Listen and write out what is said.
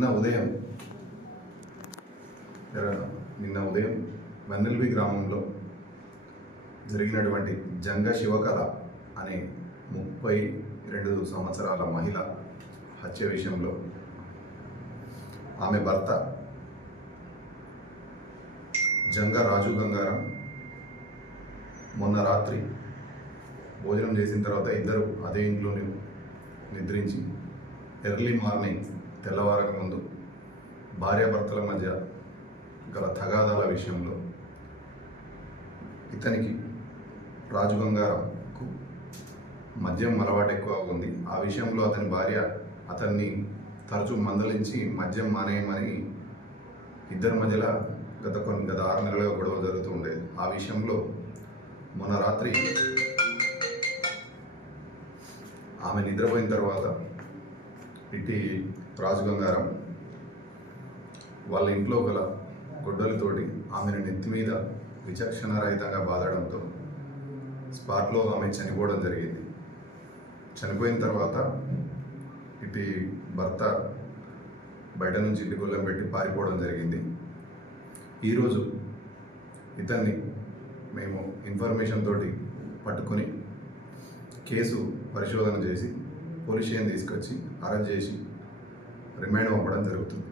నిన్న ఉదయం నిన్న ఉదయం వెన్నెల్వి గ్రామంలో జరిగినటువంటి జంగ శివకళ అనే ముప్పై రెండు సంవత్సరాల మహిళ హత్య విషయంలో ఆమె భర్త జంగ రాజు గంగారం మొన్న రాత్రి భోజనం చేసిన తర్వాత ఇద్దరు అదే ఇంట్లోనే నిద్రించి ఎర్లీ మార్నింగ్ తెల్లవారక ముందు భార్యాభర్తల మధ్య గల తగాదాల విషయంలో ఇతనికి రాజుగంగారకు మద్యం అలవాటు ఎక్కువ ఉంది ఆ విషయంలో అతని భార్య అతన్ని తరచూ మందలించి మద్యం మానేయమని ఇద్దరి మధ్యలో గత కొన్ని గత ఆరు నెలలుగా గొడవలు జరుగుతూ ఉండేది. ఆ విషయంలో మొన్న రాత్రి ఆమె నిద్రపోయిన తర్వాత ఇట్టి రాజుగంగారం వాళ్ళ ఇంట్లో గల గొడ్డలతోటి ఆమెను నెత్తి మీద విచక్షణ రహితంగా బాధడంతో స్పాట్లో ఆమె చనిపోవడం జరిగింది. చనిపోయిన తర్వాత ఇటు భర్త బయట నుంచి ఇంటి గొల్లెం పెట్టి పారిపోవడం జరిగింది. ఈరోజు ఇతన్ని మేము ఇన్ఫర్మేషన్ తోటి పట్టుకొని కేసు పరిశోధన చేసి పోలీస్ స్టేషన్ తీసుకొచ్చి అరెస్ట్ చేసి రిమైండ్ పంపడం జరుగుతుంది.